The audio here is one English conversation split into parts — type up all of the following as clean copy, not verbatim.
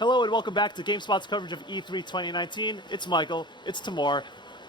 Hello and welcome back to GameSpot's coverage of E3 2019. It's Michael, it's Tamar,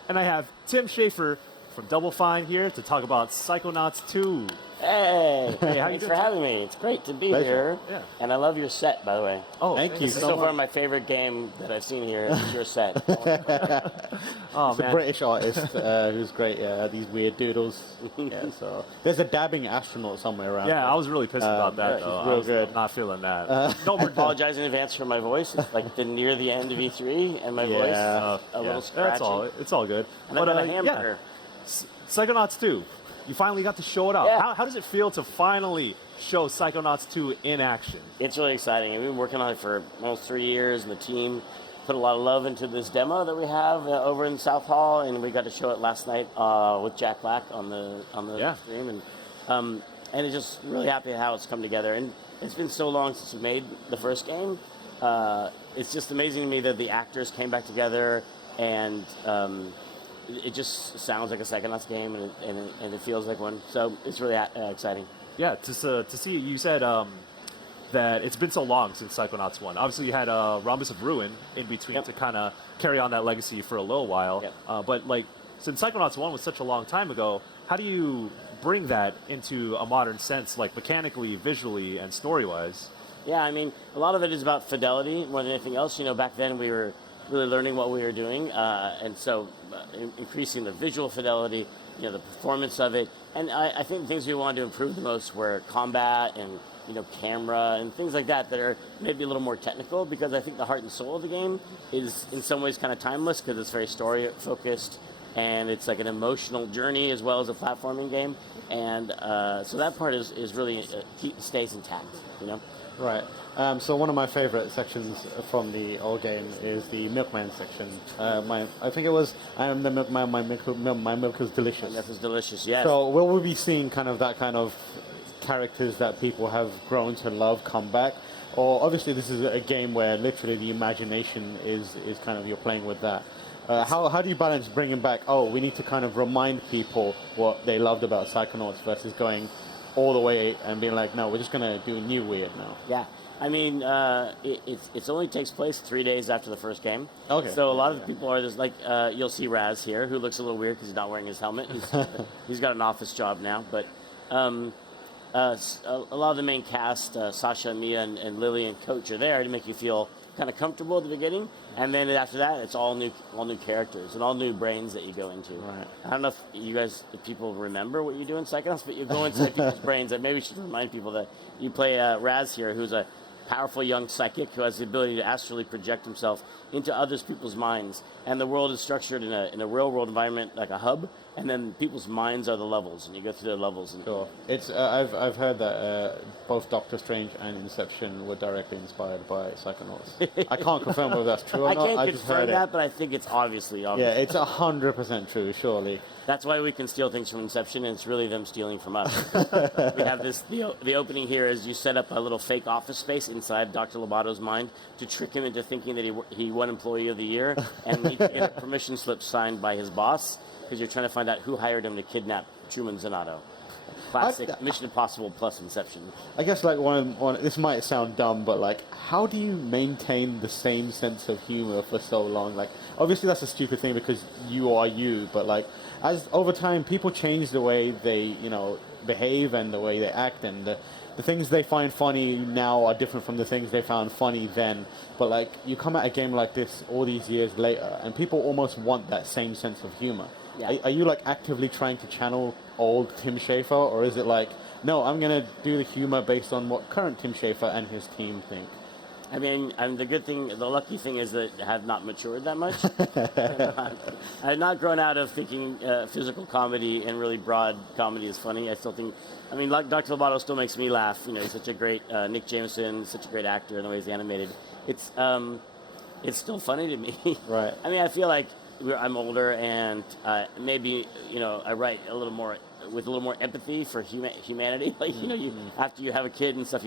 and I have Tim Schafer from Double Fine here to talk about Psychonauts 2. Hey, Hey, how you thanks doing? for having me. It's great to be Pleasure. here. Yeah. And I love your set, by the way. Oh, Thank you This is so so far much. my favorite game that I've seen here is your set. Oh, It's a man. British artist who's great. These weird doodles. Yeah, so there's a dabbing astronaut somewhere around. Yeah, I was really pissed about that, yeah, though. he's real I was good. not feeling that. No more apologize in advance for my voice. It's like near the end of E3 and my Yeah. voice a little scratchy. It's all good. And I got a hamburger. Psychonauts 2. You finally got to show it off. Yeah. How does it feel to finally show Psychonauts 2 in action? It's really exciting. We've been working on it for almost 3 years, and the team put a lot of love into this demo that we have over in South Hall, and we got to show it last night with Jack Black on the stream, and it's just really happy how it's come together. And it's been so long since we made the first game. It's just amazing to me that the actors came back together, and it just sounds like a Psychonauts game, and it feels like one. So it's really exciting. Yeah, to see, you said that it's been so long since Psychonauts 1. Obviously, you had Rhombus of Ruin in between to kind of carry on that legacy for a little while. Yep. But, like, since Psychonauts 1 was such a long time ago, how do you bring that into a modern sense, like mechanically, visually, and story-wise? Yeah, I mean, a lot of it is about fidelity more than anything else. You know, back then we were really learning what we were doing, and so increasing the visual fidelity, you know, the performance of it. And I think the things we wanted to improve the most were combat and, you know, camera and things like that are maybe a little more technical, because I think the heart and soul of the game is in some ways kind of timeless because it's very story focused and it's like an emotional journey as well as a platforming game. And so that part is really stays intact, you know? Right. So one of my favorite sections from the old game is the Milkman section. I think it was I am the milkman. My milk is delicious. That is delicious. Yes. So will we be seeing kind of that kind of characters that people have grown to love come back? Or obviously this is a game where literally the imagination is kind of, you're playing with that. How do you balance bringing back, we need to kind of remind people what they loved about Psychonauts versus going all the way and being like, no, we're just going to do new weird now? Yeah. I mean, it only takes place 3 days after the first game. Okay. So a lot of people are just like, you'll see Raz here, who looks a little weird because he's not wearing his helmet. He's got an office job now. But a lot of the main cast, Sasha, Mia, and Lily and Coach are there to make you feel kind of comfortable at the beginning. And then after that, it's all new characters and all new brains that you go into. Right. I don't know if people remember what you do in Psychonauts, but you go inside people's brains. And maybe we should remind people that you play Raz here, who's a powerful young psychic who has the ability to astrally project himself into other people's minds. And the world is structured in a real world environment like a hub, and then people's minds are the levels, and you go through the levels. And Sure. It's I've heard that both Doctor Strange and Inception were directly inspired by Psychonauts. I can't confirm whether that's true or I not. can't I just confirm heard that, it. but I think it's obviously obvious. Yeah, it's 100% true, surely. That's why we can steal things from Inception, and it's really them stealing from us. We have the opening here is you set up a little fake office space inside Dr. Lobato's mind to trick him into thinking that he won Employee of the Year and need to get a permission slip signed by his boss, because you're trying to find out who hired him to kidnap Truman Zanato. Classic Mission Impossible plus Inception. I guess like one this might sound dumb, but like, how do you maintain the same sense of humor for so long? Like, obviously that's a stupid thing because you are you, but like, as over time people change the way they behave and the way they act, and the things they find funny now are different from the things they found funny then. But like, you come at a game like this all these years later, and people almost want that same sense of humor. Yeah. Are you like actively trying to channel old Tim Schafer, or is it like, no, I'm gonna do the humor based on what current Tim Schafer and his team think? I mean, the lucky thing is that I have not matured that much. I have not grown out of thinking physical comedy and really broad comedy is funny. I still think, like Dr. Lobato still makes me laugh. You know, he's such a great, Nick Jameson, such a great actor in the way he's animated. It's still funny to me. Right. I mean, I feel like I'm older and maybe, I write a little more, with a little more empathy for humanity. Like, after you have a kid and stuff,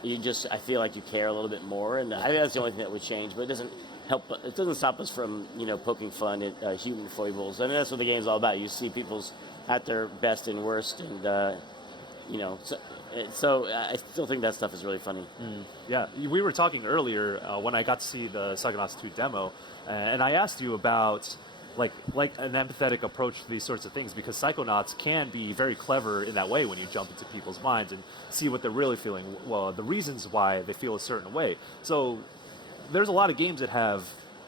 I feel like you care a little bit more, and I think that's the only thing that would change. But it doesn't help. It doesn't stop us from poking fun at human foibles. I mean, that's what the game's all about. You see people's at their best and worst, and so So I still think that stuff is really funny. Yeah, we were talking earlier when I got to see the Psychonauts 2 demo, and I asked you about like an empathetic approach to these sorts of things, because Psychonauts can be very clever in that way when you jump into people's minds and see what they're really feeling, well, the reasons why they feel a certain way. So there's a lot of games that have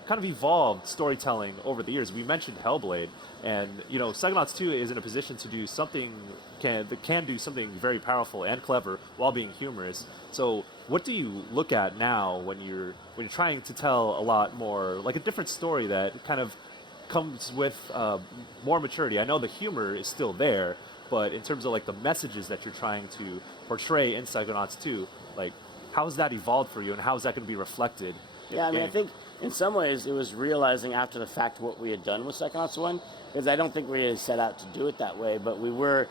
kind of evolved storytelling over the years. We mentioned Hellblade, and Psychonauts 2 is in a position to do something that can do something very powerful and clever while being humorous. So what do you look at now when you're trying to tell a lot more, like a different story that kind of comes with more maturity? I know the humor is still there, but in terms of like the messages that you're trying to portray in Psychonauts 2, like how has that evolved for you, and how is that going to be reflected? Yeah, I mean, I think in some ways it was realizing after the fact what we had done with Psychonauts 1, because I don't think we had set out to do it that way, but we were,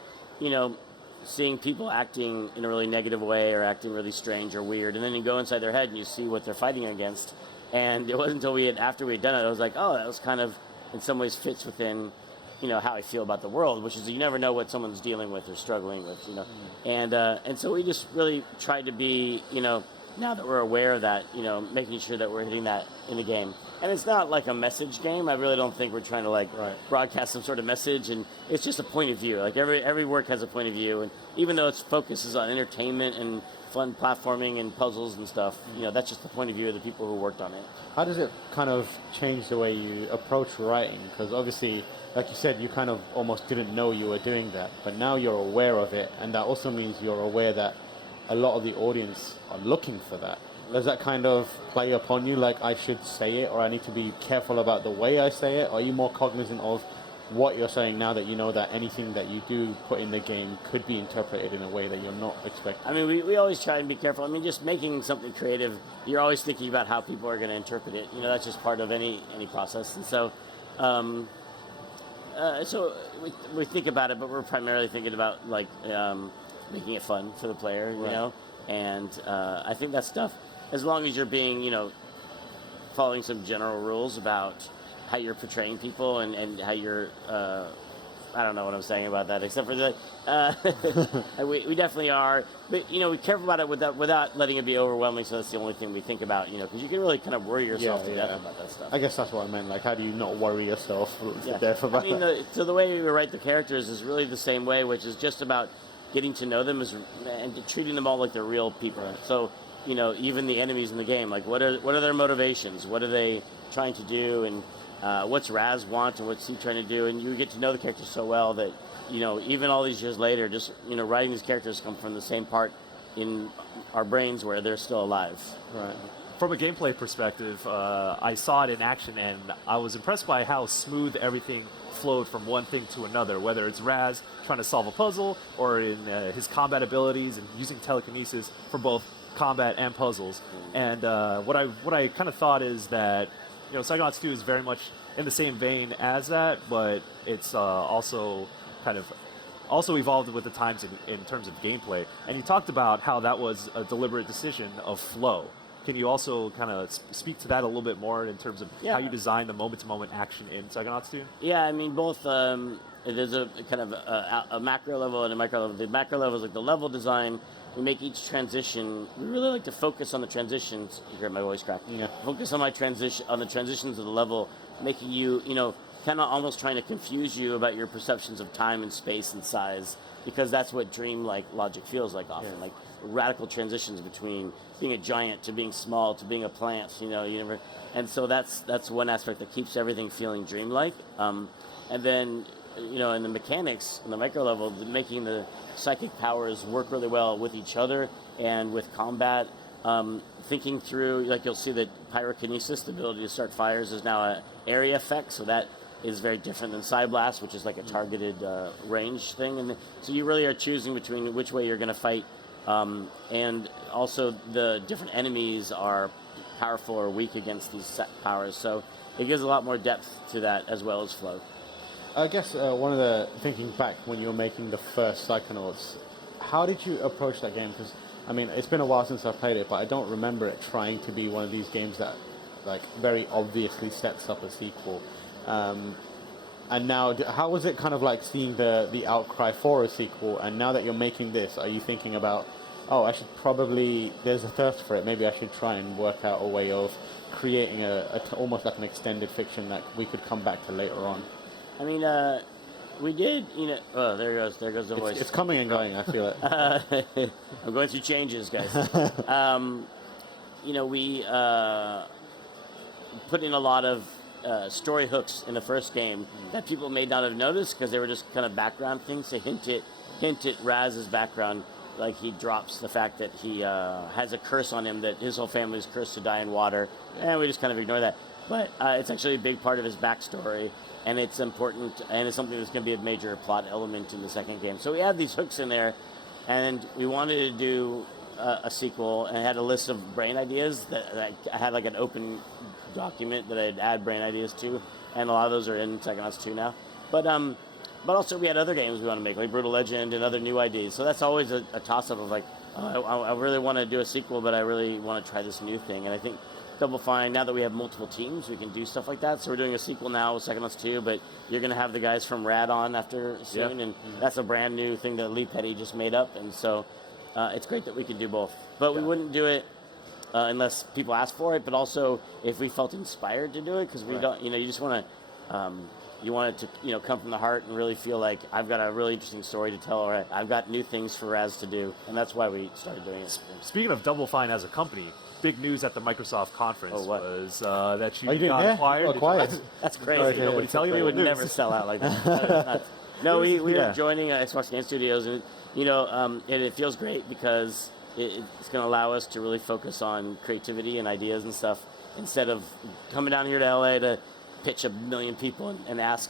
seeing people acting in a really negative way or acting really strange or weird, and then you go inside their head and you see what they're fighting against. And it wasn't until after we had done it, I was like, oh, that was kind of, in some ways, fits within, how I feel about the world, which is you never know what someone's dealing with or struggling with, And so we just really tried to be, now that we're aware of that, making sure that we're hitting that in the game. And it's not like a message game. I really don't think we're trying to broadcast some sort of message, and it's just a point of view. Like every work has a point of view, and even though its focus is on entertainment and fun platforming and puzzles and stuff, that's just the point of view of the people who worked on it. How does it kind of change the way you approach writing? Because obviously, like you said, you kind of almost didn't know you were doing that, but now you're aware of it, and that also means you're aware that a lot of the audience are looking for that. Does that kind of play upon you, like I should say it, or I need to be careful about the way I say it? Are you more cognizant of what you're saying now that you know that anything that you do put in the game could be interpreted in a way that you're not expecting? I mean, we always try and be careful. I mean, just making something creative, you're always thinking about how people are going to interpret it. That's just part of any process. And so, so we think about it, but we're primarily thinking about making it fun for the player, you know. And I think that stuff, as long as you're being, following some general rules about how you're portraying people and how you're, I don't know what I'm saying about that, except for that we definitely are, but we're careful about it without letting it be overwhelming. So that's the only thing we think about, because you can really kind of worry yourself to death about that stuff. I guess that's what I meant. Like, how do you not worry yourself to death about that? So the way we write the characters is really the same way, which is just about getting to know them and treating them all like they're real people. Right. So, even the enemies in the game, like what are their motivations? What are they trying to do? And what's Raz want and what's he trying to do? And you get to know the characters so well that, even all these years later, just, writing these characters come from the same part in our brains where they're still alive. Right. From a gameplay perspective, I saw it in action, and I was impressed by how smooth everything flowed from one thing to another, whether it's Raz trying to solve a puzzle or in his combat abilities and using telekinesis for both combat and puzzles. And what I kind of thought is that Psychonauts 2 is very much in the same vein as that, but it's also evolved with the times in terms of gameplay. And you talked about how that was a deliberate decision of flow. Can you also kind of speak to that a little bit more in terms of how you design the moment-to-moment action in Psychonauts 2? Yeah, I mean, both, there's a kind of a macro level and a micro level. The macro level is like the level design. We make each transition. We really like to focus on the transitions. You hear my voice crack. Yeah. Focus on the transitions of the level, making you, kind of almost trying to confuse you about your perceptions of time and space and size, because that's what dream-like logic feels like often. Yeah. Like radical transitions between being a giant to being small to being a plant, and so that's one aspect that keeps everything feeling dreamlike. And then, in the mechanics, in the micro level, making the psychic powers work really well with each other and with combat. Thinking through, like you'll see that pyrokinesis, the ability to start fires, is now an area effect, so that is very different than Psyblast, which is like a targeted range thing. And so you really are choosing between which way you're going to fight. And also the different enemies are powerful or weak against these set powers. So it gives a lot more depth to that as well as flow. I guess one of the, thinking back when you were making the first Psychonauts, how did you approach that game? Because, I mean, it's been a while since I've played it, but I don't remember it trying to be one of these games that, like, very obviously sets up a sequel. And now, how was it kind of like seeing the outcry for a sequel? And now that you're making this, are you thinking about, oh, I should probably, there's a thirst for it, maybe I should try and work out a way of creating almost like an extended fiction that we could come back to later on? I mean, we did, oh, there goes the voice. It's coming and going, I feel it. I'm going through changes, guys. We put in a lot of story hooks in the first game that people may not have noticed because they were just kind of background things to hint at Raz's background. Like he drops the fact that he has a curse on him, that his whole family is cursed to die in water, and we just kind of ignore that. But it's actually a big part of his backstory, and it's important, and it's something that's going to be a major plot element in the second game. So we had these hooks in there, and we wanted to do a sequel, and I had a list of brain ideas that I had like an open document that I'd add brain ideas to, and a lot of those are in Psychonauts 2 now. But also we had other games we want to make, like Brutal Legend and other new ideas. So that's always a toss-up of like, I really want to do a sequel, but I really want to try this new thing. And I think Double Fine, now that we have multiple teams, we can do stuff like that. So we're doing a sequel now with Psychonauts 2, but you're going to have the guys from Rad on after soon, and that's a brand new thing that Lee Petty just made up. And so it's great that we could do both. But we wouldn't do it unless people asked for it, but also if we felt inspired to do it, because we don't, you just want to... you want it to, come from the heart and really feel like I've got a really interesting story to tell, or I've got new things for Raz to do, and that's why we started doing it. Speaking of Double Fine as a company, big news at the Microsoft conference was that you got acquired. That's crazy. Nobody tell you we would never sell out like that. No, we are joining Xbox Game Studios, and it feels great because it's going to allow us to really focus on creativity and ideas and stuff instead of coming down here to LA to pitch 1 million people and ask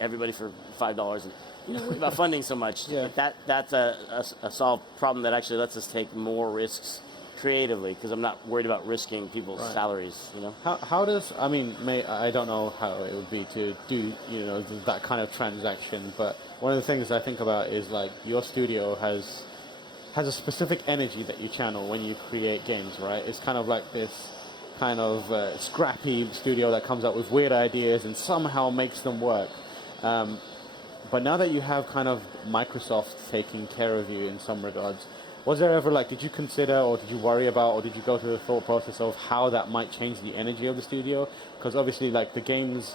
everybody for $5 and worry about funding so much. That's a solved problem that actually lets us take more risks creatively, because I'm not worried about risking people's salaries. How does, I don't know how it would be to do that kind of transaction, but one of the things I think about is like your studio has a specific energy that you channel when you create games, right? It's kind of like this kind of scrappy studio that comes up with weird ideas and somehow makes them work. But now that you have kind of Microsoft taking care of you in some regards, was there ever did you consider, or did you worry about, or did you go through the thought process of how that might change the energy of the studio? Because obviously the games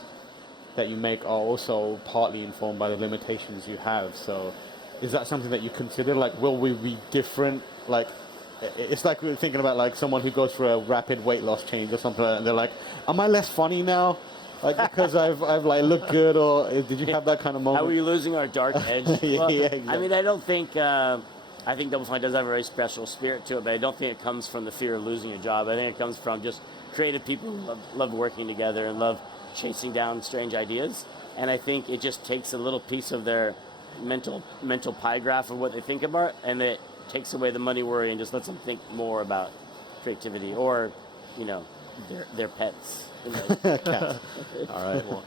that you make are also partly informed by the limitations you have. So is that something that you consider? Will we be different? It's like we're thinking about someone who goes through a rapid weight loss change or something like that, and they're like, am I less funny now? Because I've looked good, or did you have that kind of moment? Are we losing our dark edge? Exactly. I don't think, I think Double Fine does have a very special spirit to it, but I don't think it comes from the fear of losing your job. I think it comes from just creative people who love working together and love chasing down strange ideas. And I think it just takes a little piece of their mental pie graph of what they think about, and it takes away the money worry and just lets them think more about creativity or, their pets. Cats. All right. Well,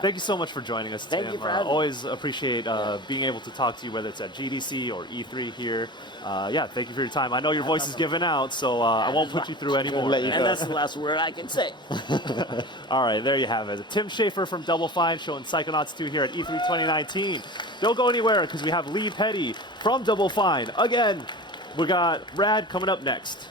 thank you so much for joining us, Tim. Thank you for having me. Always appreciate being able to talk to you, whether it's at GDC or E3 here. Thank you for your time. I know your voice is giving out, so I won't put you through anymore. And that's the last word I can say. All right, there you have it. Tim Schafer from Double Fine showing Psychonauts 2 here at E3 2019. Don't go anywhere, because we have Lee Petty from Double Fine. Again, we got Rad coming up next.